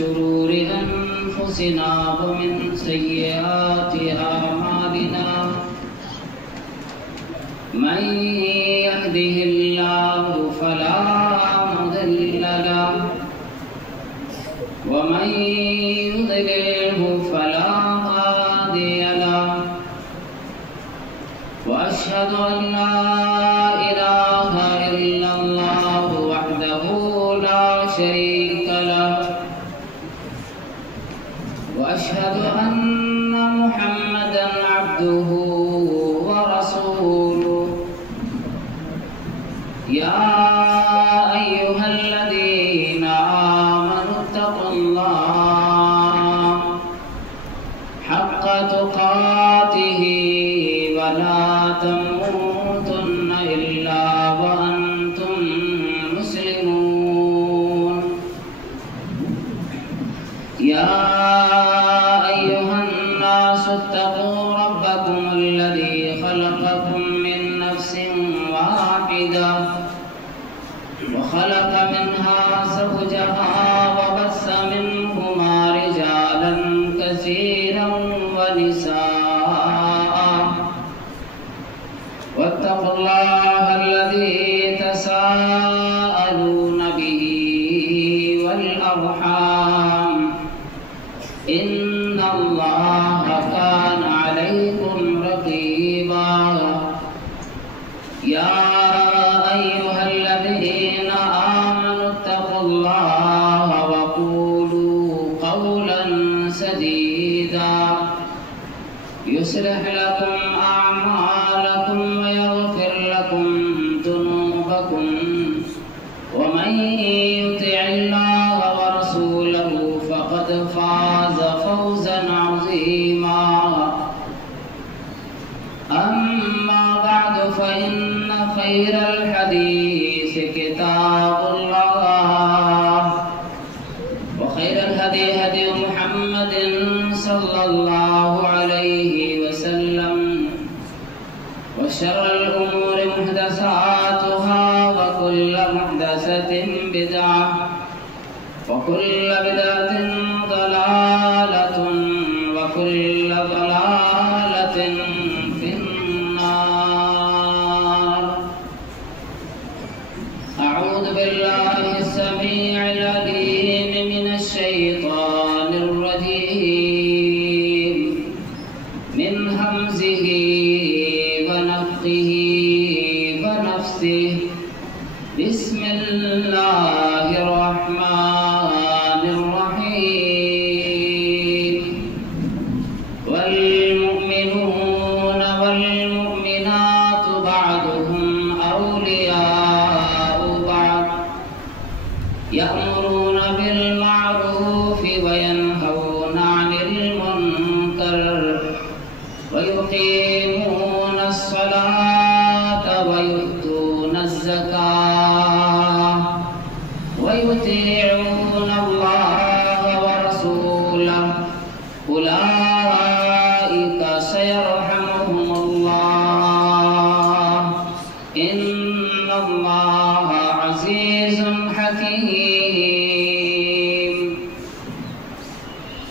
شرور أنفسنا ومن سيئات أعمالنا من يهده الله فلا مضل له ومن يضلله فلا هادي له وأشهد أن لا إله إلا الله وحده لا شريك له وأشهد أن محمدا عبده ورسوله يا أيها الذين آمنوا اتقوا الله حق تقاته ولا تموتن إلا وأنتم مسلمون يا أيها الناس اتقوا ربكم الذي خلقكم من نفس واحدة وخلق منها زوجها وبث منهما رجالا كثيرا ونساء واتقوا الله الذي تساءلون به والأرحام إن الله كان عليكم رقيبا يا أيها الذين آمنوا اتقوا الله وقولوا قولا سديدا يصلح لكم أعمالكم ويغفر لكم ذنوبكم ومن يطع الله ورسوله فقد فاز فوزا عظيما أما بعد فإن خير الحديث كتاب الله وخير الهدي هدي محمد صلى الله عليه وسلم وشر الأمور محدثاتها وكل محدثة بدعة وكل بدعة ضلالة وكل ضلالة في النار. أعوذ بالله السميع العليم من الشيطان الرجيم من همزه ونفخه ونفثه بسم الله الرحمن الرحيم والمؤمنون والمؤمنات بعضهم أولياء بعض يأمرون بالمعروف وينهون عن المنكر ويقيمون الصلاة ويؤتون الزكاة ويطيعون الله ورسوله أولئك سيرحمهم الله إن الله عزيز حكيم.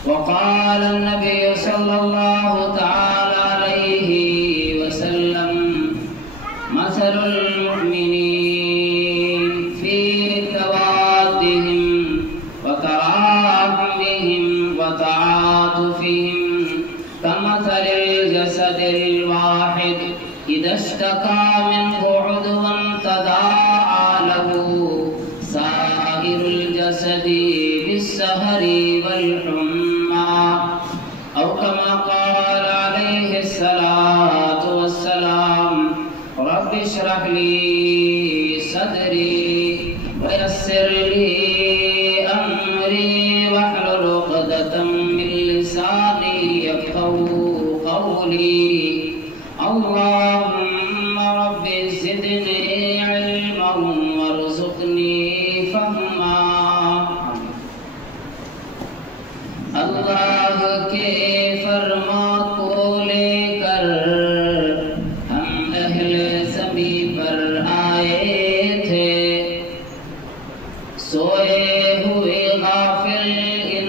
وقال النبي صلى الله تعالى عليه وسلم مثل المؤمنين في توادهم وتراحمهم وتعاطفهم كمثل الجسد الواحد إذا اشتكى منه عضو تداعى له سائر الجسد بالسهر والحمى أو كما قال عليه الصلاة والسلام رب اشرح لي صدري ويسر لي أمري واحلل عقدة من لساني يفقهوا قولي اللهم رب زدني علما وارزقني فهما. اللہ کے فرما کو لے کر ہم اہل زمین پر آئے تھے، سوئے ہوئے غافل ان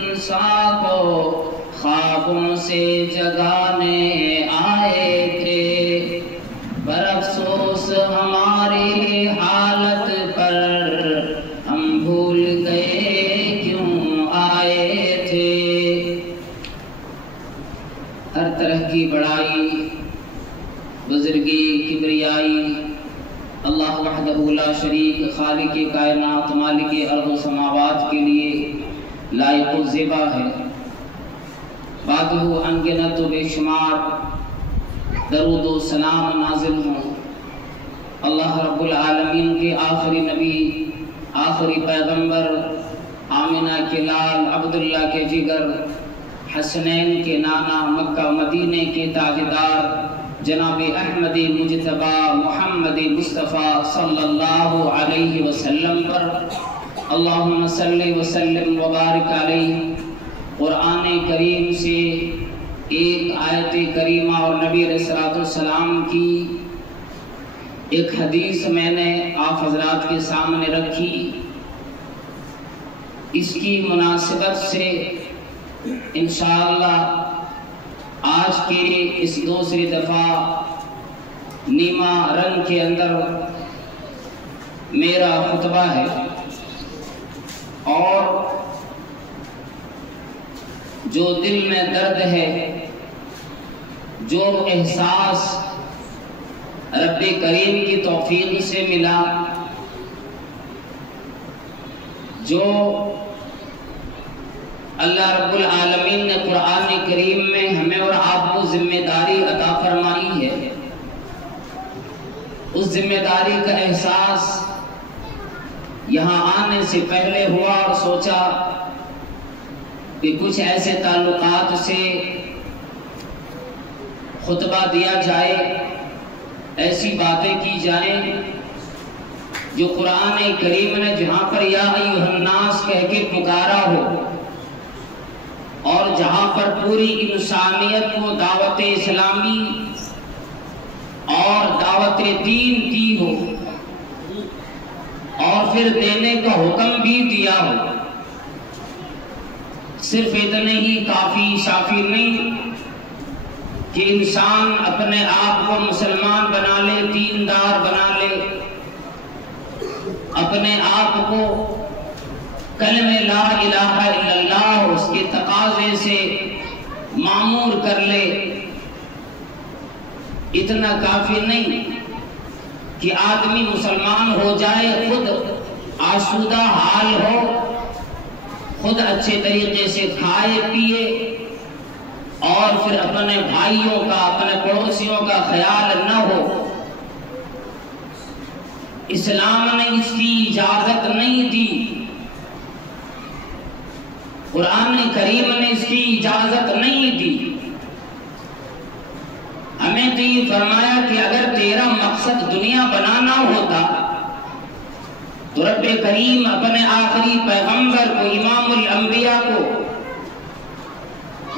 بزرگی کبریائی اللہ وحدہ لا شریک خالق کائنات مالک ارض و سماوات کے لیے لائق و زیبا ہے۔ بعدہ انگنت و بے شمار درود و سلام نازل ہوں اللہ رب العالمین کے آخری نبی، آخری پیغمبر، آمنہ کے لال، عبداللہ کے جگر، حسنین کے نانا، مکہ مدینے کے تاجدار جناب احمد مجتبی محمد مصطفیٰ صلی اللہ علیہ وسلم پر اللہم صلی وسلم وبارک علیہ۔ قرآن کریم سے ایک آیت کریمہ اور نبی علیہ السلام کی ایک حدیث میں نے آپ حضرات کے سامنے رکھی۔ اس کی مناسبت سے انشاءاللہ آج کے اس دوسری دفعہ نیما رنگ کے اندر میرا خطبہ ہے، اور جو دل میں درد ہے، جو احساس رب کریم کی توفیق سے ملا، جو اللہ رب العالمین نے قرآن کریم میں ہمیں اور آپ کو ذمہ داری عطا فرمائی ہے، اس ذمہ داری کا احساس یہاں آنے سے پہلے ہوا اور سوچا کہ کچھ ایسے تعلقات سے خطبہ دیا جائے، ایسی باتیں کی جائیں جو قرآن کریم نے جہاں پر یا ایھا الناس کہہ کے پکارا ہو، اور جہاں پر پوری انسانیت کو دعوت اسلامی اور دعوت دین دی ہو، اور پھر دینے کا حکم بھی دیا ہو۔ صرف اتنے ہی کافی شافی نہیں کہ انسان اپنے آپ کو مسلمان بنا لے، دیندار بنا لے، اپنے آپ کو کلمہ لا الہ الا اللہ اس کے تقاضے سے معمور کر لے۔ اتنا کافی نہیں کہ آدمی مسلمان ہو جائے، خود آسودہ حال ہو، خود اچھے طریقے سے کھائے پیے، اور پھر اپنے بھائیوں کا، اپنے پڑوسیوں کا خیال نہ ہو۔ اسلام نے اس کی اجازت نہیں دی، قرآن کریم نے اس کی اجازت نہیں دی۔ ہمیں تو یہ فرمایا کہ اگر تیرا مقصد دنیا بنانا ہوتا تو رب کریم اپنے آخری پیغمبر کو، امام الانبیاء کو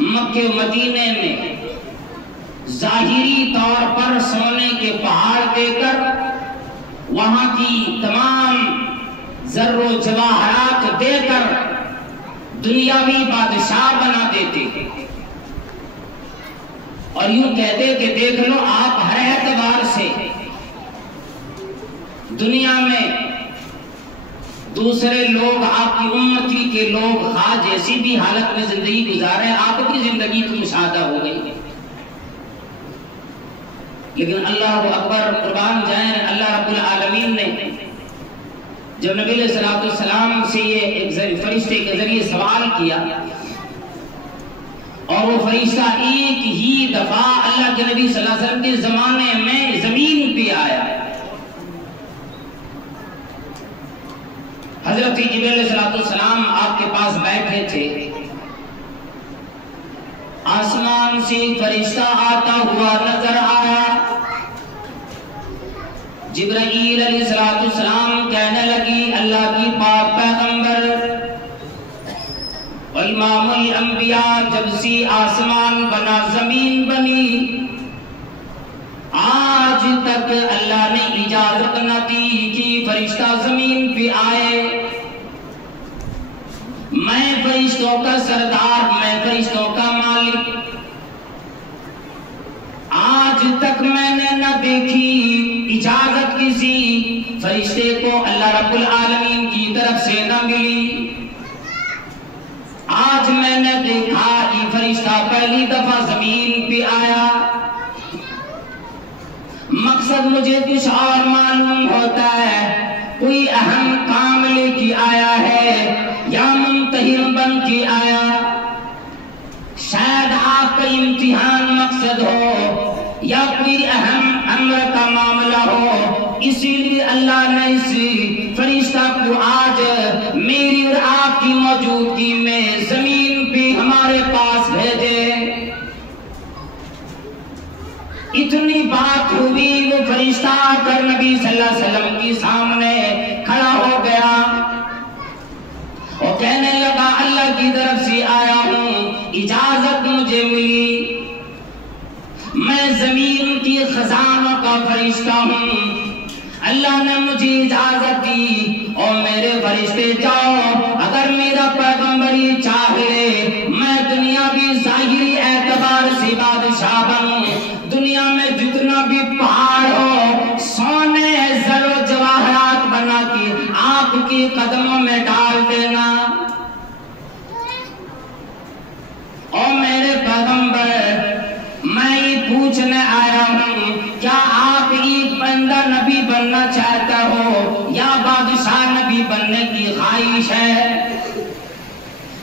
مکہ مدینے میں ظاہری طور پر سونے کے پہاڑ دے کر وہاں کی تمام زر و جواہرات دے کر دنیاوی بادشاہ بنا دیتے، اور یوں کہتے کہ دیکھ لو آپ ہر اعتبار سے دنیا میں دوسرے لوگ، آپ کی امتی کے لوگ خواہ جیسی بھی حالت میں زندگی گزارے، آپ کی زندگی تو مشاہدہ ہو گئی، لیکن اللہ اکبر، قربان جائیں، اللہ رب العالمین نے جب نبی علیہ السلام سے یہ ایک فرشتے کے ذریعے سوال کیا، اور وہ فرشتہ ایک ہی دفعہ اللہ کے نبی صلی اللہ علیہ وسلم کے زمانے میں زمین پہ آیا، حضرت جبریل علیہ السلام آپ کے پاس بیٹھے تھے، آسمان سے فرشتہ آتا ہوا نظر آیا۔ جبرائیل علیہ السلام کہنے لگی اللہ کی پاک پیغمبر امام الانبیاء، جب سے آسمان بنا، زمین بنی، آج تک اللہ نے اجازت نہ دی کہ فرشتہ زمین پہ آئے۔ میں فرشتوں کا سردار، میں فرشتوں کا مالک، آج تک میں نے نہ دیکھی اجازت کسی فرشتے کو اللہ رب العالمین کی طرف سے نہ ملی۔ آج میں نے دیکھا کہ فرشتہ پہلی دفعہ زمین پہ آیا، مقصد مجھے کچھ اور معلوم ہوتا ہے، کوئی اہم کام لے کے آیا ہے یا ممتحن بن کے آیا، شاید آپ کا امتحان مقصد ہو یا کوئی اہم امر کا معاملہ ہو، اسی لیے اللہ نے اس فرشتہ کو آج میری اور آپ کی موجودگی میں زمین پہ ہمارے پاس بھیجے۔ اتنی بات ہوئی، وہ فرشتہ آ کر نبی صلی اللہ علیہ وسلم کے سامنے کھڑا ہو گیا اور کہنے لگا اللہ کی طرف سے آیا ہوں، اجازت مجھے ملی، میں زمین کی خزانوں کا فرشتہ ہوں، اللہ نے مجھے اجازت دی اور میرے فرشتے جاؤ، اگر میرا پیغمبر یہ چاہے میں دنیا بھی ظاہری اعتبار سے بادشاہ بنوں، دنیا میں جتنا بھی پہاڑ ہو سونے زر و جواہرات بنا کے آپ کے قدموں میں ڈال دینا، اور میرے پیغمبر میں یہ پوچھنے آیا ہوں کیا آپ ایک بندہ نبی بننا چاہتا ہو یا بادشاہ نبی بننے کی خواہش ہے؟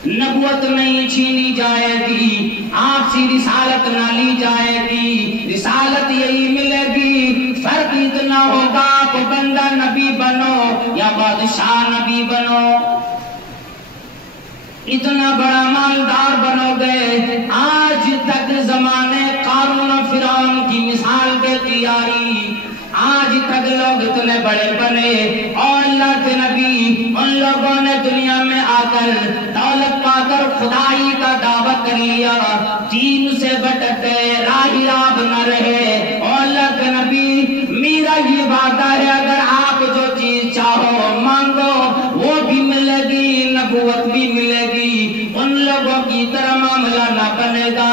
نبوت نہیں چھینی جائے گی، آپ سے رسالت نہ لی جائے گی، رسالت یہی ملے گی، فرق اتنا ہوگا آپ بندہ نبی بنو یا بادشاہ نبی بنو، اتنا بڑا مالدار بنو گے۔ آج تک زمانے قارون و فرعون کی مثال دیتی آئی، آج تک لوگ اتنے بڑے بنے اور اللہ کے نبی ان لوگوں نے دنیا میں آ کر دولت پا کر خدائی کا دعویٰ کر لیا، دین سے بھٹک گئے، راہ نہ رہے، اور اللہ کے نبی میرا یہ وعدہ ہے اگر آپ جو چیز چاہو مانگو وہ بھی ملے گی، نبوت بھی ملے گی، ان لوگوں کی طرح معاملہ نہ بنے گا،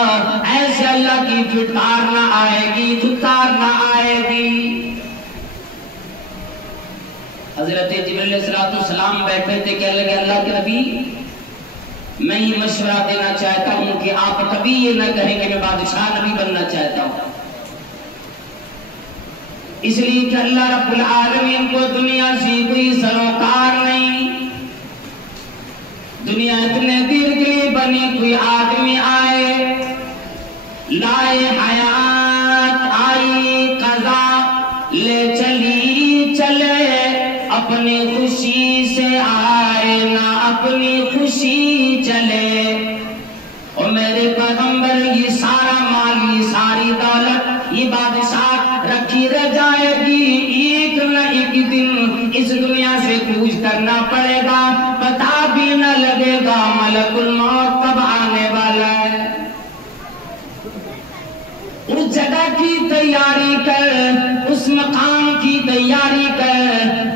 ایسے اللہ کی پھٹکار نہ آئے گی، دھتکار نہ آئے گی۔ حضرت جبریل علیہ السلام بیٹھے تھے، کہنے لگے اللہ کے نبی میں یہ مشورہ دینا چاہتا ہوں کہ آپ کبھی یہ نہ کہیں کہ میں بادشاہ نبی بننا چاہتا ہوں، اس لیے کہ اللہ رب العالمین کو دنیا سے کوئی سروکار نہیں، دنیا اتنے دیر کے لیے بنی، کوئی آدمی آئے لائے حیات آئی قضا لے چلی چلے، اپنی خوشی سے آئے نہ اپنی خوشی چلے، اور میرے پیغمبر یہ سارا مال یہ ساری دولت یہ بادشاہ رکھی رہ جائے گی، ایک نہ ایک دن اس دنیا سے کوچ کرنا پڑے گا، پتہ بھی نہ لگے گا ملک الموت کب آنے والا ہے۔ اس جگہ کی تیاری کر، اس مقام کی تیاری کر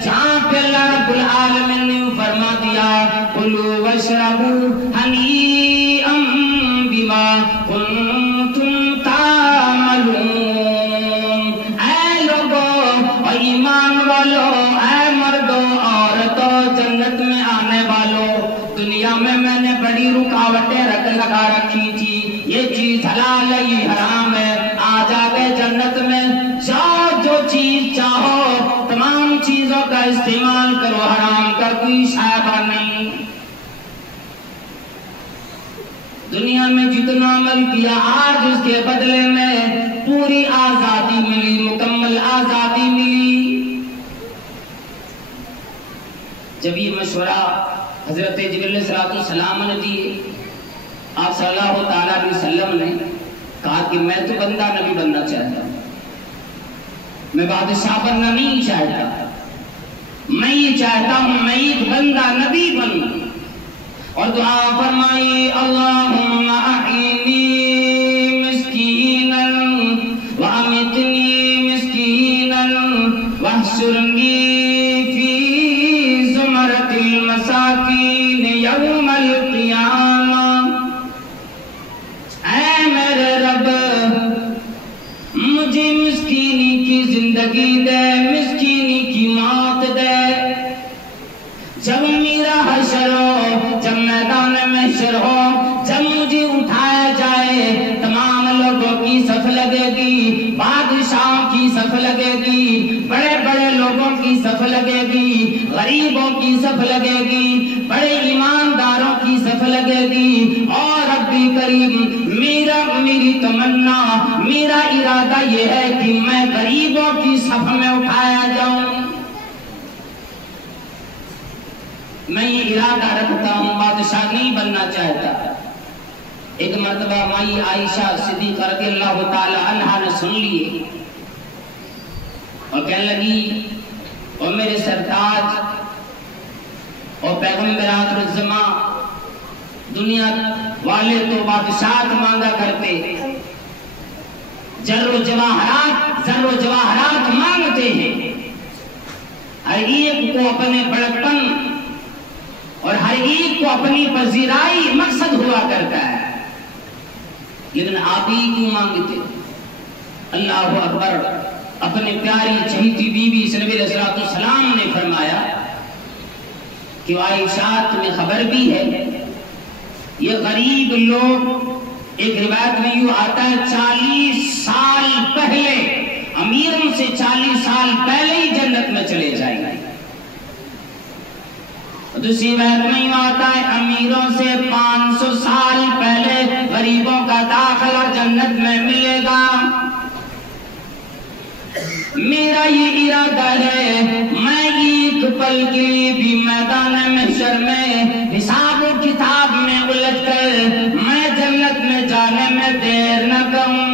جہاں پہ اللہ رب العالمین نے فرما دیا کلوا واشربوا ہنیئا بما کنتم تعملون، اے لوگوں اور ایمان والوں، اے مردوں عورتوں، جنت میں آنے والوں، دنیا میں نے بڑی رکاوٹیں لگا رکھی تھی، یہ چیز حلال ہے یہ حرام ہے، آج آگے جنت میں جاؤ جو چیز چاہو تمام چیزوں کا استعمال کرو، حرام کا کوئی شائبہ نہیں۔ دنیا میں جتنا عمل کیا آج اس کے بدلے میں پوری آزادی ملی، مکمل آزادی ملی۔ جب یہ مشورہ حضرت جبریل علیہ السلام نے دیے، آپ صلی اللہ تعالیٰ علیہ وسلم نے کہا کہ میں تو بندہ نبی بننا چاہتا ہوں، میں بادشاہ بننا نہیں چاہتا، میں یہ چاہتا ہوں میں ایک بندہ نبی بنوں، اور دعا فرمائی اللہم احینی مسکینا وامیتنی مسکینا واحشرنی فی زمرۃ المساکین یوم القیامہ، اے میرے رب مجھے مسکینی کی زندگی دے، مسکینی کی موت دے، جب میرا حشر ہو، جب میدان محشر ہو، جب مجھے اٹھایا جائے، تمام لوگوں کی صف لگے گی، بادشاہوں کی صف لگے گی، لگے گی، بڑے ایمانداروں کی صف لگے گی، اور رب کریم میری تمنا، میرا ارادہ یہ ہے کہ میں غریبوں کی صف میں اٹھایا جاؤں۔ میں یہ ارادہ رکھتا ہوں، بادشاہ نہیں بننا چاہتا۔ ایک مرتبہ مائی عائشہ صدیقہ رضی اللہ تعالی عنہا نے سن لیے اور کہنے لگی، اور میرے سرتاج اور پیغمبر آخر الزمان، دنیا والے تو بادشاہت مانگا کرتے، زر و جواہرات مانگتے ہیں، ہر ایک کو اپنے بڑکپن اور ہر ایک کو اپنی پذیرائی مقصد ہوا کرتا ہے، لیکن آپ ہی کیوں مانگتے؟ اللہ اکبر۔ اپنے پیاری چہیتی بیوی صلی اللہ علیہ وسلم نے فرمایا کہ عائشہ تمہیں خبر بھی ہے، یہ غریب لوگ، ایک روایت میں یوں آتا ہے 40 سال پہلے، امیروں سے 40 سال پہلے ہی جنت میں چلے جائیں گے۔ دوسری روایت میں یوں آتا ہے امیروں سے 500 سال پہلے غریبوں کا داخلہ جنت میں ملے گا۔ میرا یہ ارادہ ہے، میں ایک پل کے لیے بھی میدان محشر میں حساب و کتاب میں الجھ کر میں جنت میں جانے میں دیر نہ کروں۔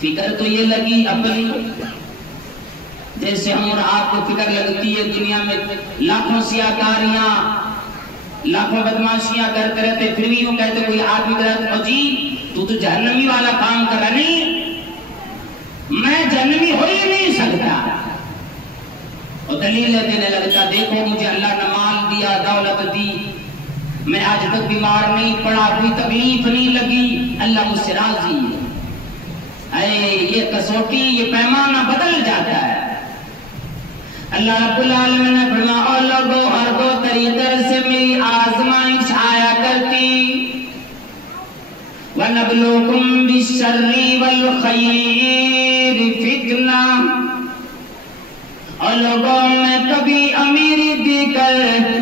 فکر تو یہ لگی اپنی، جیسے ہم اور آپ کو فکر لگتی ہے دنیا میں لاکھوں سیاکاریاں، لاکھوں بدماشیاں کرتے رہتے، پھر بھی یوں کہتے کوئی آدمی کہتا ہے جی تو جہنمی والا کام کر رہا، نہیں میں جہنمی ہو ہی نہیں سکتا، اور دلیلیں دینے لگتا، دیکھو مجھے اللہ نے مال دیا، دولت دی، میں آج تک بیمار نہیں پڑا، کوئی تکلیف نہیں لگی، اللہ مجھ سے راضی ہے۔ یہ کسوٹی، یہ پیمانہ بدل جاتا ہے۔ اللہ رب العالمین نے فرمایا اور لوگوں ہر دو طریقے سے میری آزمائش آیا کرتی، وَنَبْلُوكُمْ بِالشَّرِّ وَالْخَيْرِ فِتْنَةً، اور لوگوں میں کبھی امیری دے کر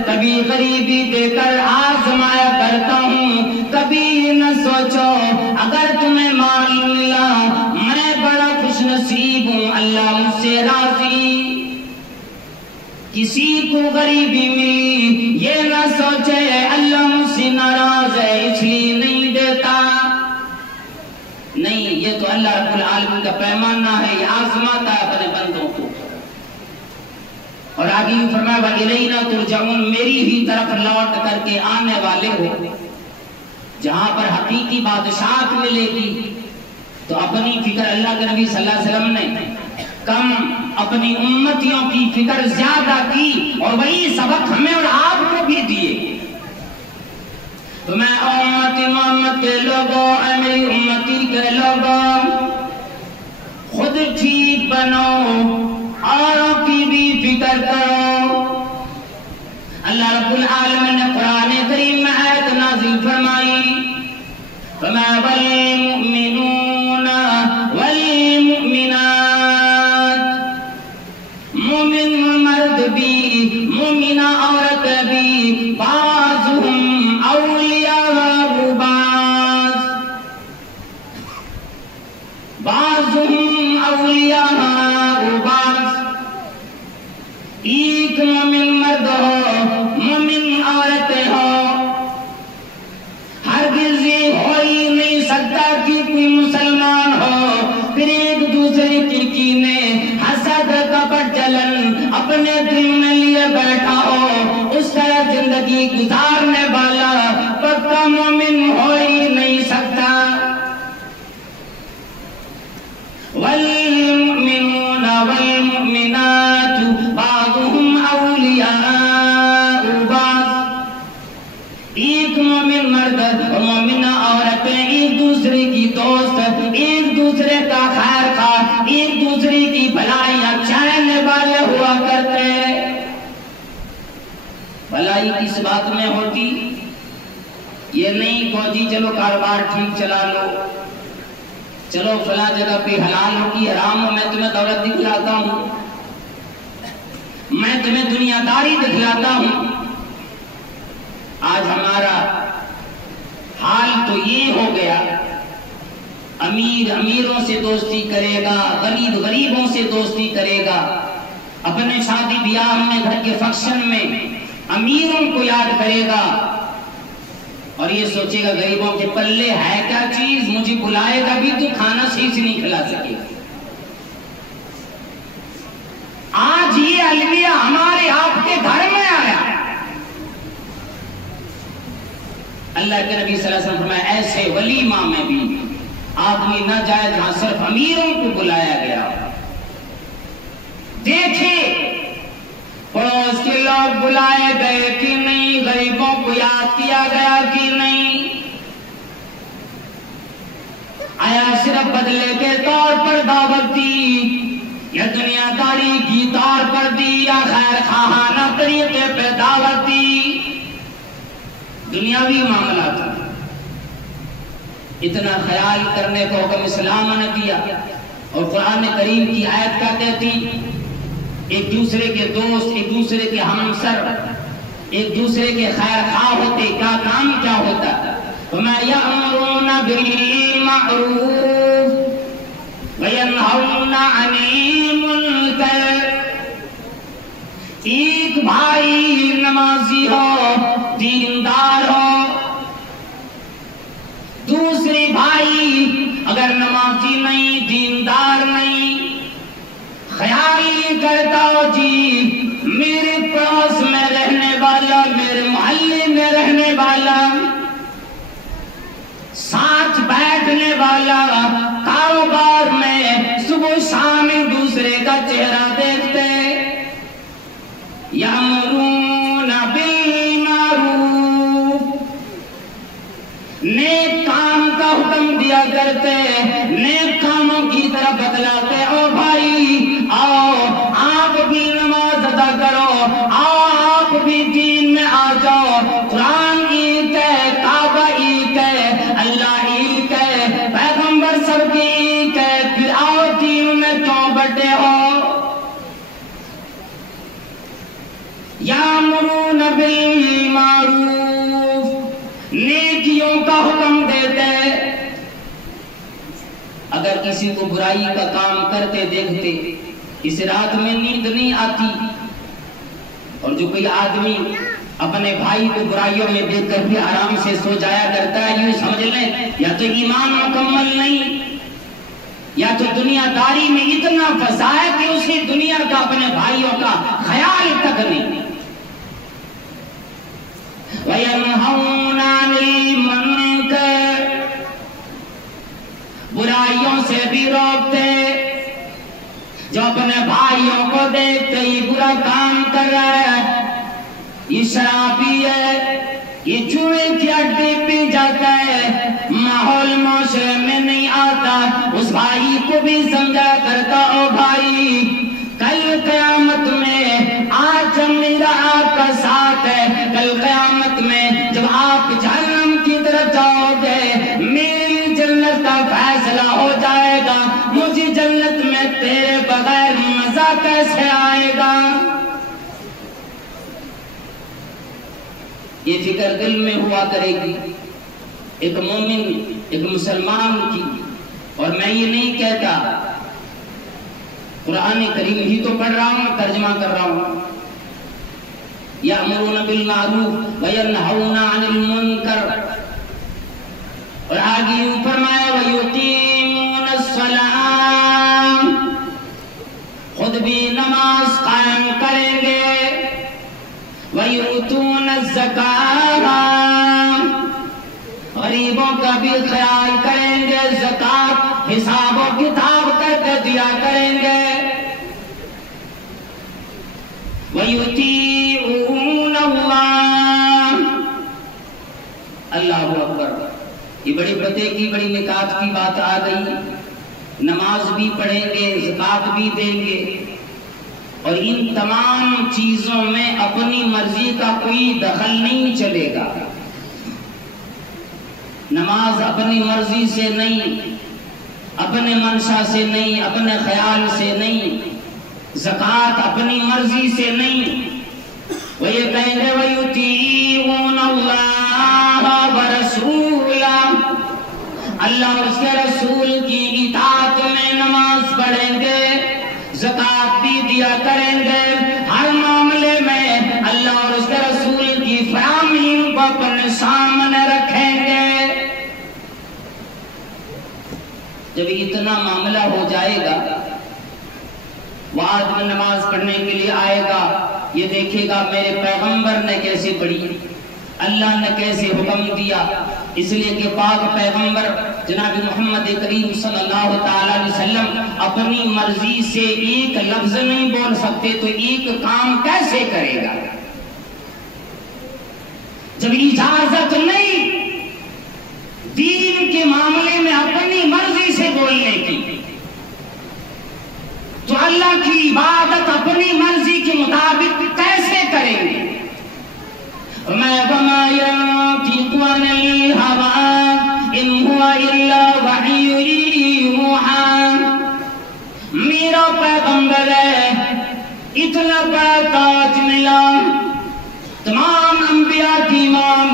کبھی غریبی دے کر آزمایا کرتا ہوں۔ کبھی نہ سوچو اگر تمہیں مال ملا میں بڑا خوش نصیب ہوں، اللہ مجھ سے راضی، کسی کو غریبی ملی یہ نہ سوچے اللہ مجھ سے ناراض ہے اس لیے نہیں دیتا، نہیں، یہ تو اللہ رب العالمین کا پیمانہ ہے، یہ آزماتا ہے اپنے بندوں کو۔ اور آگے یہ فرمایا وَإِلَيْنَا تُرْجَعُونَ، میری ہی طرف لوٹ کر کے آنے والے ہو، جہاں پر حقیقی بادشاہت ملے گی۔ تو اپنی فکر اللہ کے نبی صلی اللہ علیہ وسلم نے کم، اپنی امتیوں کی فکر زیادہ کی، اور وہی سبق ہمیں اور آپ کو بھی دیے۔ تو میں امتی محمد کے لوگوں، اے میری امتی کے لوگوں، خود ٹھیک بنو، اوروں کی بھی فکر کرو۔ اللہ رب العالمین نے قرآن کریم میں آیت نازل فرمائی، فَمَا وَالْمُؤْمِنُونَ وَالْمُؤْمِنَاتِ، مومن مرد بھی مومنہ عورت بھی بعضهم اولیاء بعض، بعضهم اولیاء بعض، ایک مومن مرد ہو مومن عورت ہو، ہرگز یہ ہو ہی نہیں سکتا کہ کوئی مسلمان ہو پھر ایک دوسرے کی کینے حسد کپٹ جلن اپنے دل میں لیے بیٹھا ہو، اس طرح زندگی گزارنے والا پکا مومن ہو ہی نہیں سکتا۔ والمؤمنون والمؤمنات بعضهم اولیاء بعض، ایک مومن مرد اور مومنہ عورتیں ایک دوسرے کی دوست، ایک دوسرے کا خیر خواہ، ایک دوسرے کی بھلائیاں چاہنے والے ہوا کرتے۔ بھلائی کس بات میں ہوتی؟ یہ نہیں کہ جی چلو کاروبار ٹھیک چلا لو، چلو فلاں جگہ پہ حلال ہو کی حرام ہو میں تمہیں دولت دکھلاتا ہوں، میں تمہیں دنیا داری دکھلاتا ہوں۔ آج ہمارا حال تو یہ ہو گیا، امیر امیروں سے دوستی کرے گا، غریب غریبوں سے دوستی کرے گا، اپنے شادی بیاہ میں گھر کے فنکشن میں امیروں کو یاد کرے گا اور یہ سوچے گا غریبوں کے پلے ہے کیا چیز، مجھے بلائے گا بھی تو کھانا صحیح سے نہیں کھلا سکے گا۔ آج یہ المیہ ہمارے آپ کے گھر میں آیا۔ اللہ کے نبی صلی اللہ علیہ وسلم فرمایا ایسے ولیمہ میں بھی آدمی نہ جائے جہاں صرف امیروں کو بلایا گیا۔ دیکھے پڑوس کے لوگ بلائے گئے کہ نہیں، غریبوں کو یاد کیا گیا کہ نہیں، آیا صرف بدلے کے طور پر دعوت دی یا دنیا داری کی طور پر دی یا خیر خواہانہ طریقے پہ دعوت دی، دنیاوی معاملات اتنا خیال کرنے کو حکم اسلام نے دیا۔ اور قرآن کریم کی آیت کیا کہتی، ایک دوسرے کے دوست، ایک دوسرے کے ہمسر، ایک دوسرے کے خیر خواہ ہوتے، کیا کام کیا ہوتا، وَمَا يَأْمُرُونَ بِالْمَعْرُوفِ وَيَنْهَوْنَ عَنِ الْمُنكَرِ۔ ایک بھائی نمازی ہو، دیندار ہو، دوسری بھائی اگر نمازی نہیں، دیندار نہیں، خیال یہ کرتا ہو جی میرے پڑوس میں رہنے والا، میرے محلے میں رہنے والا، ساتھ بیٹھنے والا، کاروبار میں صبح شام دوسرے کا چہرہ دیکھتے، یامرون بالمعروف، نیک کام کا حکم دیا کرتے، نیک کاموں کی طرف بتلاتے، او بھائی آؤ آپ بھی نماز ادا کرو، آؤ آپ بھی دین میں آ جاؤ، قرآن عید ہے، کعبہ عید ہے، اللہ عید ہے، پیغمبر سب کی عید ہے، پھر آؤ دین میں کیوں بٹے ہو؟ یامرون بالمعروف، نیکیوں کا حکم دیتے، اگر کسی کو برائی کا کام کرتے دیکھتے، اس رات میں نیند نہیں آتی، اور جو کوئی آدمی اپنے بھائی کو برائیوں میں دیکھ کر بھی آرام سے سو جایا کرتا ہے، یوں سمجھ لیں یا تو ایمان مکمل نہیں، یا تو دنیا داری میں اتنا پھنسا ہے کہ اسے دنیا کا اپنے بھائیوں کا خیال تک نہیں۔ وَيَنْهَوْنَ عَنِ الْمُنكَرِ، برائیوں سے بھی روکتے، جو اپنے بھائیوں کو دیکھتے ہی برا کام کر رہا ہے، یہ شرابی ہے، یہ جوئے کی اڈے پی جاتا ہے، ماحول معاشرے میں نہیں آتا، اس بھائی کو بھی سمجھا کرتا، او بھائی کل قیامت میں آج میرا آپ کا ساتھ ہے، کل قیامت میں جب آپ جہنم کی طرف جاؤ گے میری جنت کا فیصلہ ہو جائے گا، مجھے جنت میں تیرے بغیر مزہ کیسے آئے گا؟ یہ فکر دل میں ہوا کرے گی ایک مومن، ایک مسلمان کی۔ اور میں یہ نہیں کہتا، قرآن کریم ہی تو پڑھ رہا ہوں، ترجمہ کر رہا ہوں، یأمرون بالمعروف وینہون عن المنکر، اور آگے یوں فرمایا ویقیمون الصلاۃ، خود بھی نماز قائم کریں گے، ویؤتون الزکاۃ، غریبوں کا بھی خیال کریں گے، زکوٰۃ حساب و کتاب کر کے دیا کریں گے، وَيُطِيعُونَ اللَّهَ، اللہ اکبر۔ یہ بڑی پتے کی، بڑی نکات کی بات آ گئی، نماز بھی پڑھیں گے، زکوٰۃ بھی دیں گے، اور ان تمام چیزوں میں اپنی مرضی کا کوئی دخل نہیں چلے گا۔ نماز اپنی مرضی سے نہیں، اپنے منشا سے نہیں، اپنے خیال سے نہیں، زکوٰۃ اپنی مرضی سے نہیں، وہ یہ کہیں گے وَيُطِيعُونَ اللَّهَ وَرَسُولَهُ، اللہ اور اس کے رسول کی اطاعت میں نماز پڑھیں گے، زکوٰۃ بھی دیا کریں گے، ہر معاملے میں اللہ اور اس کے رسول کی فرامین کو اپنے سامنے رکھیں گے۔ جب اتنا معاملہ ہو جائے گا، وہ آدمی نماز پڑھنے کے لیے آئے گا، یہ دیکھے گا میرے پیغمبر نے کیسے پڑھی، اللہ نے کیسے حکم دیا، اس لیے کہ پاک پیغمبر جناب محمد کریم صلی اللہ تعالی علیہ وسلم اپنی مرضی سے ایک لفظ نہیں بول سکتے تو ایک کام کیسے کرے گا؟ جب اجازت نہیں دین کے معاملے میں اپنی مرضی سے بولنے کی، تو اللہ کی عبادت اپنی مرضی کے مطابق کیسے کریں گے؟ وَمَا يَنطِقُ عَنِ الْهَوَىٰ إِنْ هُوَ إِلَّا وَحْيٌ يُوحَىٰ، میرا پیغمبر ہے، اتنا بڑا تاج ملا، تمام انبیاء کی امام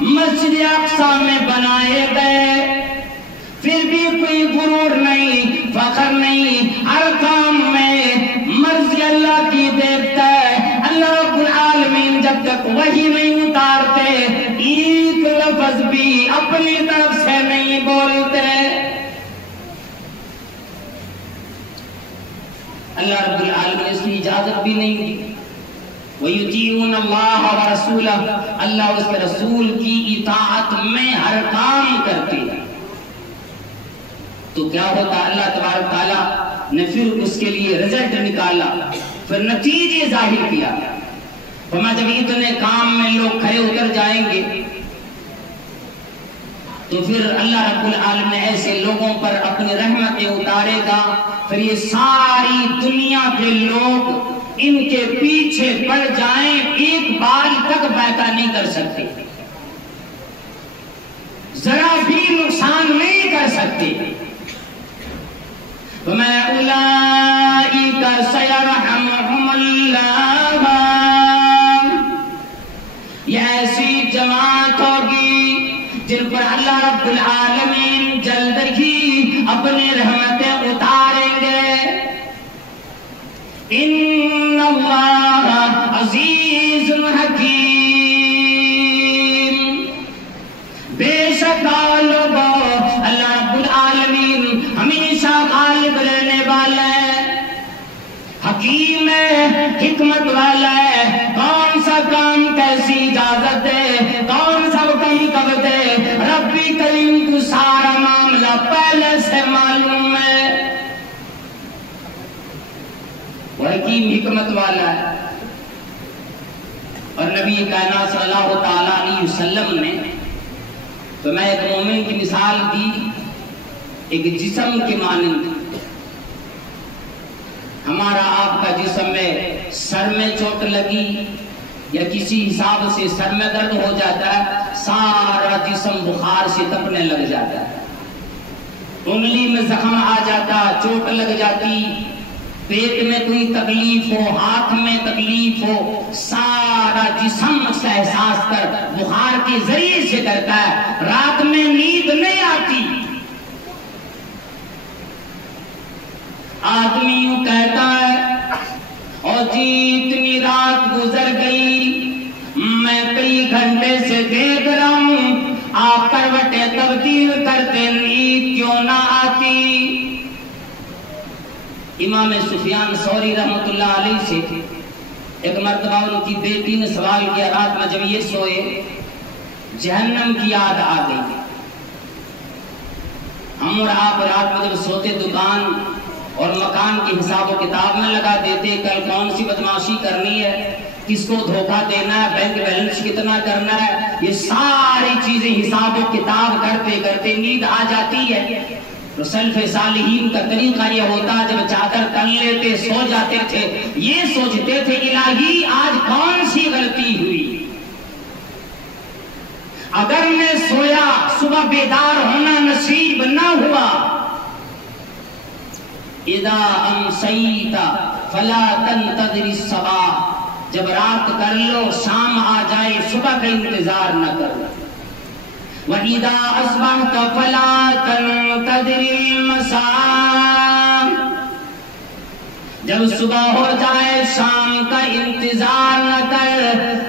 مسجد اقصی میں بنائے گئے، پھر بھی کوئی غرور نہیں، فخر نہیں، ہر کام میں مرضی اللہ کی دیکھتا ہے۔ اللہ رب العالمین جب تک وحی نہیں اتارتے ایک لفظ بھی اپنی طرف سے نہیں بولتے۔ اللہ رب العالمین اس کی اجازت بھی نہیں دی۔ وَيُطِيعُونَ اللَّهَ وَرَسُولَهُ، اللہ اور اس کے رسول کی اطاعت میں ہر کام کرتے ہیں۔ تو کیا ہوتا؟ اللہ تبارک تعالیٰ نے پھر اس کے لیے رزلٹ نکالا، پھر نتیجے ظاہر کیا۔ فرمایا جب اتنے کام میں لوگ کھڑے اتر جائیں گے تو پھر اللہ رب العالمین ایسے لوگوں پر اپنی رحمتیں اتارے گا، پھر یہ ساری دنیا کے لوگ ان کے پیچھے پڑ جائیں، ایک بال تک بیٹھا نہیں کر سکتے، ذرا بھی نقصان نہیں کر سکتے۔ وَمَا أُولَٰئِكَ سَيَرْحَمُهُمُ اللَّهُ، یہ ایسی جماعت ہوگی جن پر اللہ رب العالمین جلد ہی اپنی رحمتیں اتاریں گے۔ ان اللہ عزیز حکیم، بے شک لوگوں اللہ رب العالمین ہمیشہ غالب رہنے والا ہے، حکیم ہے، حکمت والا ہے، کون سا کام کیسی اجازت ہے، کون سا حکم کب دے، ربی کریم کو سارا معاملہ پہلے سے معلوم ہے، وہ حکیم حکمت والا ہے۔ اور نبی کائنات صلی اللہ تعالیٰ علیہ وسلم نے تو میں ایک مومن کی مثال دی، ایک جسم کے مانند۔ ہمارا آپ کا جسم میں سر میں چوٹ لگی یا کسی حساب سے سر میں درد ہو جاتا ہے، سارا جسم بخار سے تپنے لگ جاتا ہے، انگلی میں زخم آ جاتا، چوٹ لگ جاتی، پیٹ میں کوئی تکلیف ہو، ہاتھ میں تکلیف ہو، سارا جسم اس کا احساس کر بخار کے ذریعے سے کرتا ہے، رات میں نیند نہیں آتی۔ آدمی یوں کہتا ہے اور جی اتنی رات گزر گئی، میں کئی گھنٹے سے دیکھ رہا ہوں آپ کروٹیں تبدیل کرتے، نیند کیوں نہ آتی؟ امام سفیان ثوری رحمت اللہ علیہ سے ایک مرتبہ ان کی بیٹی نے سوال کیا، رات میں جب یہ سوئے جہنم کی یاد آ گئی، ہم اور آپ رات میں جب سوتے دکان اور مکان کے حساب و کتاب میں لگا دیتے، کل کون سی بدمعاشی کرنی ہے، کس کو دھوکہ دینا ہے، بینک بیلنس کتنا کرنا ہے، یہ ساری چیزیں حساب و کتاب کرتے کرتے نیند آ جاتی ہے۔ تو سلف صالحین کا طریقہ یہ ہوتا، جب چادر تن لیتے سو جاتے تھے، یہ سوچتے تھے الہی آج کون سی غلطی ہوئی، اگر میں سویا صبح بیدار ہونا نصیب نہ ہوا، اذا امسیت فلا تنتظر الصباح، جب رات کر لو شام آ جائے صبح کا انتظار نہ کرو. وَإِذَا أَصْبَحْتَ فَلَا تَنتَظِرِ الْمَسَاءَ، جب صبح ہو جائے شام کا انتظار نہ کر.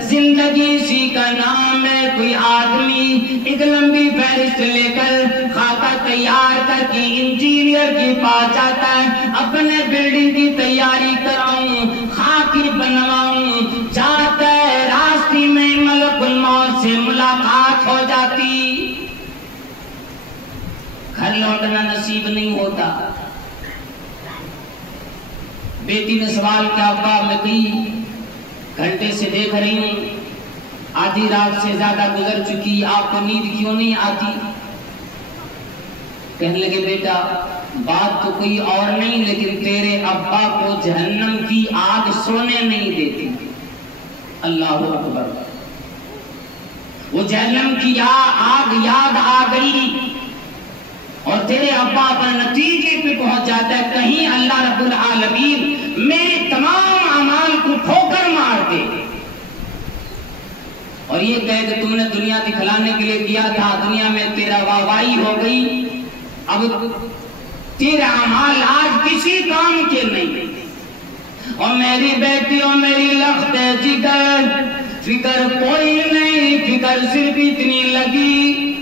زندگی اسی کا نام ہے. کوئی آدمی ایک لمبی فہرست لے کر خاکہ تیار کر کے انجینئر کے پاس جاتا ہے، اپنے بلڈنگ کی تیاری کراؤں، خاکی بنواؤں، جاتا ہے، راستے میں ملک الموت سے ملاقات ہو جاتی، گھر لوٹنا نصیب نہیں ہوتا. بیٹی نے سوال کیا، ابا میں کئی گھنٹے سے دیکھ رہی ہوں، آدھی رات سے زیادہ گزر چکی، آپ کو نیند کیوں نہیں آتی؟ کہنے لگے بیٹا بات تو کوئی اور نہیں، لیکن تیرے ابا کو جہنم کی آگ سونے نہیں دیتی. اللہ اکبر. وہ جہنم کی آگ یاد آ گئی اور تیرے ابا پر نتیجے پہ پہنچ جاتا ہے کہیں اللہ رب العالمین میرے تمام اعمال کو ٹھوکر مار دے اور یہ کہے کہ تم نے دنیا دکھلانے کے لیے کیا تھا، دنیا میں تیرا واہوائی ہو گئی، اب تیرے اعمال آج کسی کام کے نہیں. اور میری بیٹی اور میری لخت جگر، فکر کوئی نہیں، فکر صرف اتنی لگی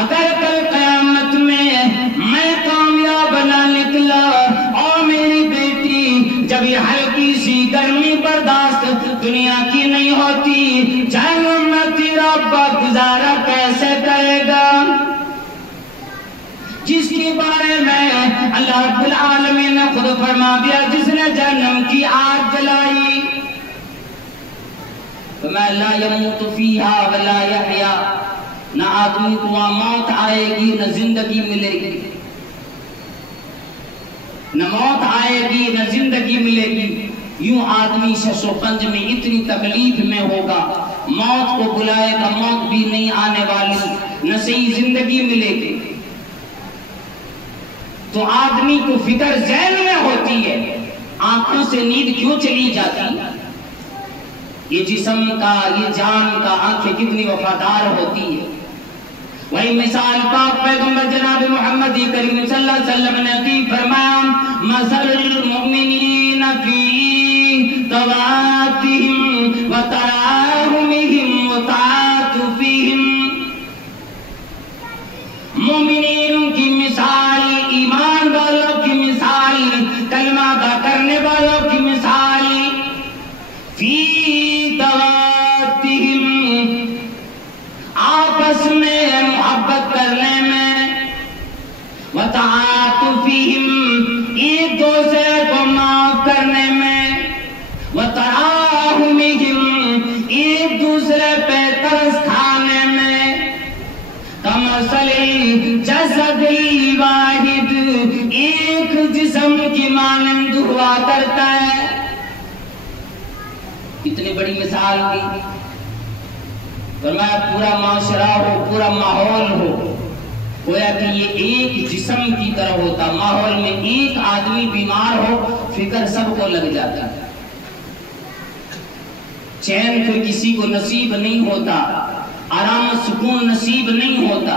اگر کل قیامت میں میں کامیاب نہ نکلا اور میری بیٹی جب یہ ہلکی سی گرمی برداشت دنیا کی نہیں ہوتی، جہنم میں تیرا ابا گزارا کیسے کرے گا؟ جس کے بارے میں اللہ رب العالمین نے خود فرما دیا، جس نے جہنم کی آگ جلائی، فَمَا لَا يَمُوتُ فِيهَا وَلَا يَحْيَا، نہ آدمی کو وہاں موت آئے گی نہ زندگی ملے گی، نہ موت آئے گی نہ زندگی ملے گی. یوں آدمی شش و پنج میں اتنی تکلیف میں ہوگا، موت کو بلائے گا، موت بھی نہیں آنے والی، نہ صحیح زندگی ملے گی. تو آدمی کو فکر ذہن میں ہوتی ہے، آنکھوں سے نیند کیوں چلی جاتی؟ یہ جسم کا، یہ جان کا آنکھیں کتنی وفادار ہوتی ہے. وہی مثال پاک پیغمبر جناب محمد کریم صلی اللہ علیہ وسلم نے دی، فرمایا مثل المؤمنین فی توادہم وتراحمہم وتعاطفہم، مومنین کی مثال، ایمان والوں کی مثال، کلمہ ادا کرنے والوں کی مثال، فی توادہم، آپس میں محبت کرنے میں، وتعاطفہم، ایک دوسرے کو معاف کرنے میں، وتراحمہم، ایک دوسرے پہ ترس کھانے میں، کمثل جسد الواحد، ایک جسم کی مانند ہوا کرتا ہے. کتنی بڑی مثال دی. فرمایا پورا معاشرہ ہو، پورا ماحول ہو، گویا کہ یہ ایک جسم کی طرح ہوتا. ماحول میں ایک آدمی بیمار ہو، فکر سب کو لگ جاتا ہے، چین پھر کسی کو نصیب نہیں ہوتا، آرام و سکون نصیب نہیں ہوتا.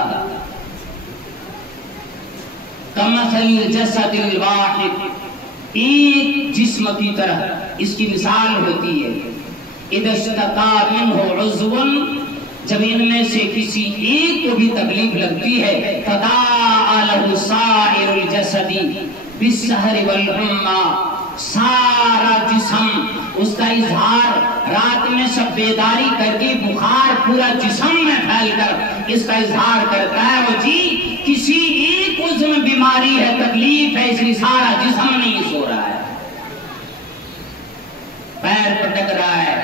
کمثل جسد الواحد، ایک جسم کی طرح اس کی مثال ہوتی ہے. اذا اشتکا منہ عضو، جب ان میں سے کسی ایک کو بھی تکلیف لگتی ہے، تداعی لہ سائر الجسد بالسہر والحمى، سارا جسم اس کا اظہار رات میں سب بیداری کر کے بخار پورا جسم میں پھیل کر اس کا اظہار کرتا ہے. وہ جی کسی ایک عضو میں بیماری ہے، تکلیف ہے، اس لیے سارا جسم نہیں سو رہا ہے، پیر پٹک رہا ہے،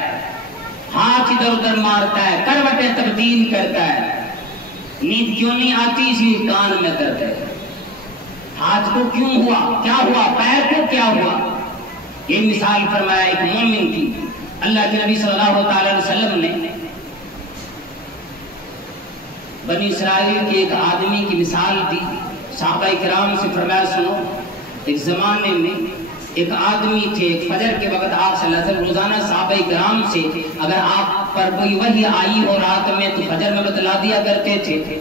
ہاتھ ادھر ادھر مارتا ہے، کروٹیں تبدیل کرتا ہے. نیند کیوں نہیں آتی؟ اسی کان میں درد ہے. ہاتھ کو کیوں ہوا؟ کیا ہوا؟ پیر کو کیا ہوا؟ یہ مثال فرمایا ایک مومن کی. اللہ کے نبی صلی اللہ علیہ وسلم نے بنی اسرائیل کے ایک آدمی کی مثال دی. صحابہ کرام سے فرمایا سنو، ایک زمانے میں ایک آدمی تھے، فجر کے وقت آپ صلی اللہ علیہ وسلم روزانہ صحابہ کرام سے اگر آپ پر کوئی وحی آئی ہو رات میں تو فجر میں بتلا دیا کرتے تھے،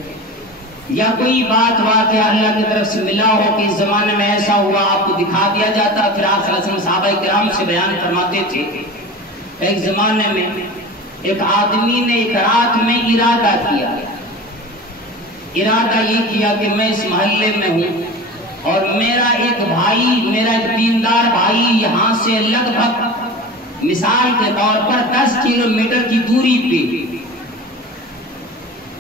یا کوئی بات واقعہ اللہ کی طرف سے ملا ہو کہ اس زمانے میں ایسا ہوا آپ کو دکھا دیا جاتا، پھر آپ صلی اللہ علیہ وسلم صحابہ کرام سے بیان فرماتے تھے۔ ایک زمانے میں ایک آدمی نے ایک رات میں ارادہ کیا، ارادہ یہ کیا کہ میں اس محلے میں ہوں اور میرا ایک بھائی، میرا ایک دیندار بھائی یہاں سے لگ بھگ مثال کے طور پر 10 کلومیٹر کی دوری پہ،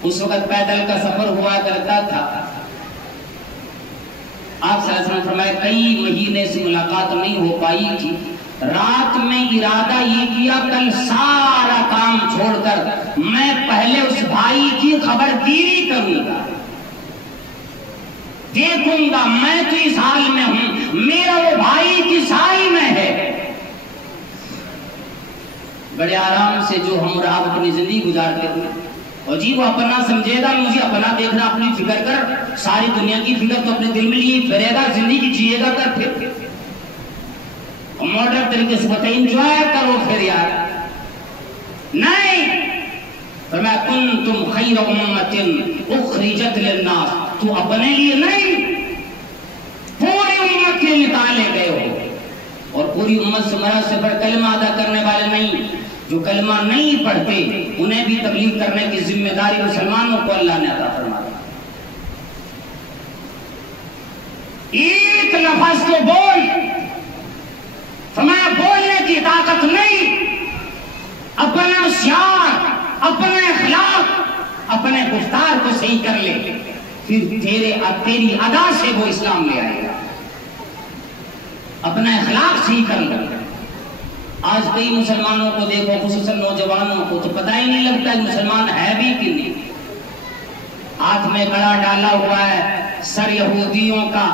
اس وقت پیدل کا سفر ہوا کرتا تھا، آپ صلی اللہ علیہ وسلم فرمائے کئی مہینے سے ملاقات نہیں ہو پائی تھی، رات میں ارادہ یہ کیا کل سارا کام چھوڑ کر میں پہلے اس بھائی کی خبرگیری کروں گا، دیکھوں گا میں تو اس حال میں ہوں، میرا وہ بھائی کس حال میں ہے۔ بڑے آرام سے جو ہم اور آپ اپنی زندگی گزارتے ہوئے، اور جی وہ اپنا سمجھے گا، مجھے اپنا دیکھنا، اپنی فکر کر، ساری دنیا کی فکر تو اپنے دل میں لیے پھرے گا، زندگی جیے گا کر پھر ماڈرن طریقے سے بتائیں انجوائے کرو پھر یار، نہیں فرمایا کنتم خیر امت اخرجت للناس، تو اپنے لیے نہیں پوری امت کے نکالے گئے ہو، اور پوری امت سے مراد سے پر کلمہ ادا کرنے والے نہیں، جو کلمہ نہیں پڑھتے انہیں بھی تبلیغ کرنے کی ذمہ داری مسلمانوں کو اللہ نے عطا فرما دی۔ ایک لفظ تو بول، فرمایا بولنے کی طاقت نہیں، اپنا شعار، اپنے اخلاق، اپنے گفتار کو صحیح کر لے، پھر تیری ادا سے وہ اسلام لے آئے گا، اپنا اخلاق صحیح کر لے۔ آج کئی مسلمانوں کو دیکھو، خصوصاً نوجوانوں کو تو پتہ ہی نہیں لگتا کہ مسلمان ہے بھی کہ نہیں، ہاتھ میں کڑا ڈالا ہوا ہے، سر یہودیوں کا،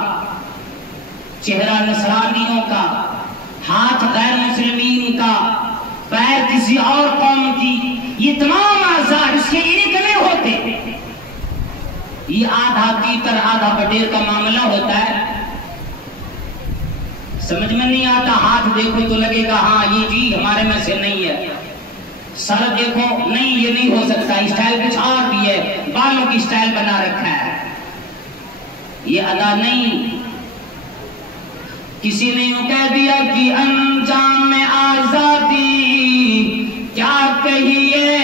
چہرہ نصرانیوں کا، ہاتھ غیر مسلمین کا، پیر کسی اور قوم کی، یہ تمام اعضاء اس کے ایک نہیں ہوتے، یہ آدھا تیتر آدھا بٹیر کا معاملہ ہوتا ہے، سمجھ میں نہیں آتا، ہاتھ دیکھو تو لگے گا ہاں یہ جی ہمارے میں سے نہیں ہے، سر دیکھو نہیں یہ نہیں ہو سکتا، اسٹائل کچھ اور بھی ہے، بالوں کی اسٹائل بنا رکھا ہے، یہ ادا نہیں۔ کسی نے یوں کہہ دیا کہ انجام میں آزادی کیا کہیے،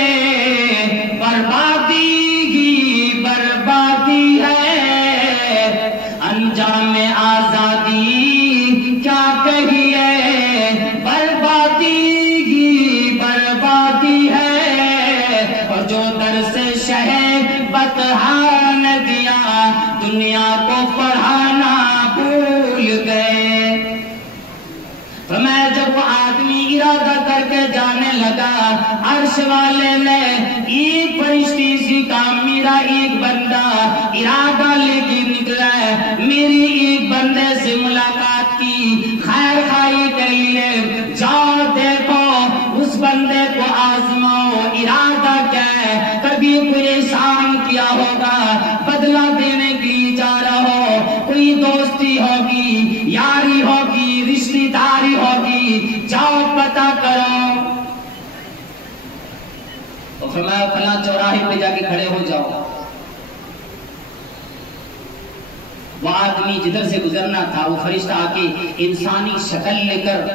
بربادی ہی بربادی ہے، انجام میں آزادی کیا کہیے، بربادی ہی بربادی ہے، اور جو در سے شہ بتہا نہ دیا دنیا کو پڑھانا بھول گئے۔ فرمایا جب وہ آدمی ارادہ کر کے جانے لگا، عرش والے نے ایک فرشتی سی کہا میرا ایک بندہ ارادہ لے کے نکلا ہے، میری ایک بندے سے ملاقات کی، خیر خواہی کے لیے، جاؤ دیکھو اس بندے کو آزماؤ، ارادہ کیا ہے، کبھی کوئی احسان کیا ہوگا، بدلہ دینے کے لیے جا رہا ہو، کوئی دوستی ہوگی، یاری ہوگی، رشتہ داری ہوگی، جاؤ پتہ کرو۔ تو فرمایا فلاں چوراہے پہ جا کے کھڑے ہو جاؤ۔ وہ آدمی جدھر سے گزرنا تھا، وہ فرشتہ آ کے انسانی شکل لے کر،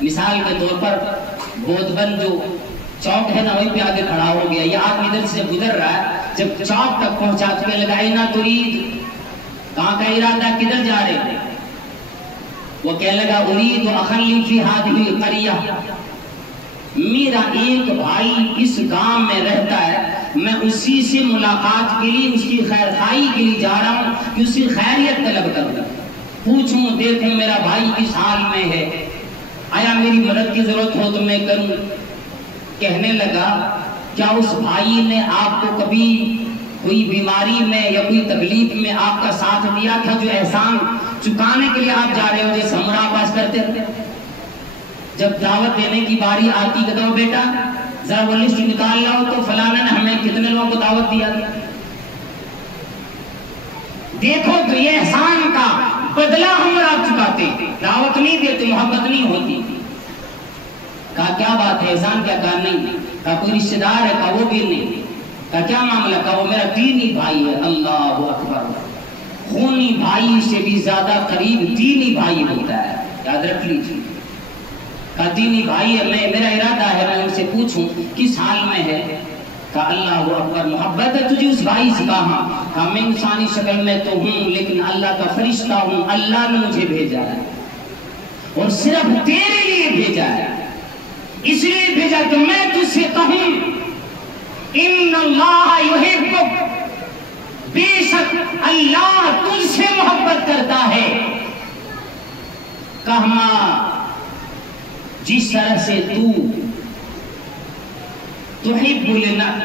مثال کے طور پر بودبند جو چوک ہے نا وہیں پہ آگے کھڑا ہو گیا، یہ آدمی ادھر سے جب گزر رہا ہے، جب چوک تک پہنچا تو کہنے لگا اینا ترید، کہاں کا ارادہ، کدھر جا رہے ہیں؟ وہ کہنے لگا ارید اخلی فی ہذہ القریہ، میرا ایک بھائی اس گاؤں میں رہتا ہے، میں اسی سے ملاقات کے لیے، اس کی خیر خواہی کے لیے جا رہا ہوں کہ اس کی خیریت طلب کروں، پوچھوں دیکھوں میرا بھائی کس حال میں ہے، آیا میری مدد کی ضرورت ہو تو میں کروں۔ کہنے لگا کیا اس بھائی نے آپ کو کبھی کوئی بیماری میں یا کوئی تکلیف میں آپ کا ساتھ دیا تھا، جو احسان چکانے کے لیے آپ جا رہے ہو جیسے ہم پاس کرتے تھے؟ جب دعوت دینے کی باری آتی کہتا ہو بیٹا ذرا وہ لسٹ نکال لاؤ تو فلانا نے ہمیں کتنے لوگوں کو دعوت دیا تھا، دیکھو تو یہ احسان کا بدلہ ہم آپ چکاتے، دعوت نہیں دیتے، محبت نہیں ہوتی۔ کہا کیا بات ہے احسان کیا؟ کہا نہیں۔ کہا کوئی رشتہ دار ہے؟ کہا وہ بھی نہیں۔ کہا کیا معاملہ؟ کہا وہ میرا دینی بھائی ہے۔ اللہ اکبر، خونی بھائی سے بھی زیادہ قریب دینی بھائی ہوتا ہے، یاد رکھ لیجیے۔ کہا دینی بھائی ہے، میرا ارادہ ہے میں ان سے پوچھوں کس حال میں ہے؟ کہا اللہ اکبر، محبت ہے تجھے اس بھائی سے؟ کہا میں انسانی شکل میں تو ہوں لیکن اللہ کا فرشتہ ہوں، اللہ نے مجھے بھیجا ہے اور صرف تیرے لیے بھیجا ہے، اس لیے بھیجا کہ میں تجھ سے کہوں ان اللہ یحبک، بے شک اللہ تجھ سے محبت کرتا ہے۔ کہا جس طرح سے تو تحب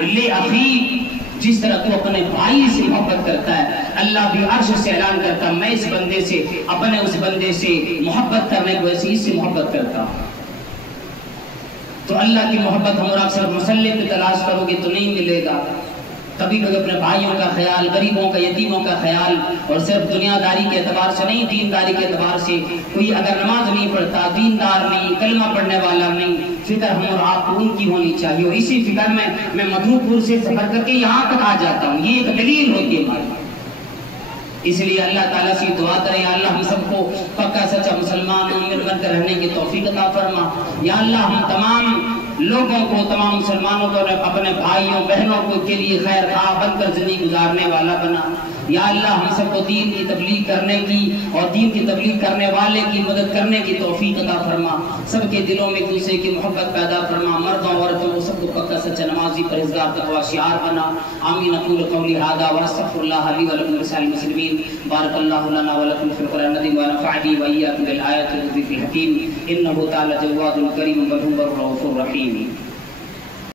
لأخیک، جس طرح تو اپنے بھائی سے محبت کرتا ہے، اللہ بھی عرش سے اعلان کرتا میں اس بندے سے، اپنے اس بندے سے محبت کرنے کو ایسے اس سے محبت کرتا ہوں۔ تو اللہ کی محبت ہم اور آپ صرف مسلح پہ تلاش کرو گے تو نہیں ملے گا۔ کبھی کبھی اپنے بھائیوں کا خیال، غریبوں کا، یتیموں کا خیال، اور صرف دنیا داری کے اعتبار سے نہیں، دینداری کے اعتبار سے، کوئی اگر نماز نہیں پڑھتا، دیندار نہیں، کلمہ پڑھنے والا نہیں، فکر ہم اور آپ کو ان کی ہونی چاہیے۔ اور اسی فکر میں مدھو پور سے سفر کر کے یہاں تک آ جاتا ہوں، یہ ایک دلیل ہوتی ہے ہماری۔ اس لیے اللہ تعالیٰ سے دعا کریں، یا اللہ ہم سب کو پکا سچا مسلمان مومن بن کر رہنے کی توفیق عطا فرما۔ یا اللہ ہم تمام لوگوں کو، تمام مسلمانوں کو اپنے بھائیوں بہنوں کو کے لیے خیر خواہ بن کر زندگی گزارنے والا بنا۔ یا اللہ ہم سب کو دین کی تبلیغ کرنے کی اور دین کی تبلیغ کرنے والے کی مدد کرنے کی توفیق عطا فرما۔ سب کے دلوں میں ایک دوسرے کی محبت پیدا فرما، مردوں عورتوں کو سب کو پکا سچا نمازی پرہیزگار تقوی شعار بنا۔ آمین اقول قولی ھذا واستغفر اللہ لی ولکم ولسائر المسلمین۔ بارک اللہ لنا ولکم فی القرآن العظیم ونفعنی وإیاکم بالآیات والذکر الحکیم، انہ تعالی جواد کریم ودود الرؤوف الرحیم۔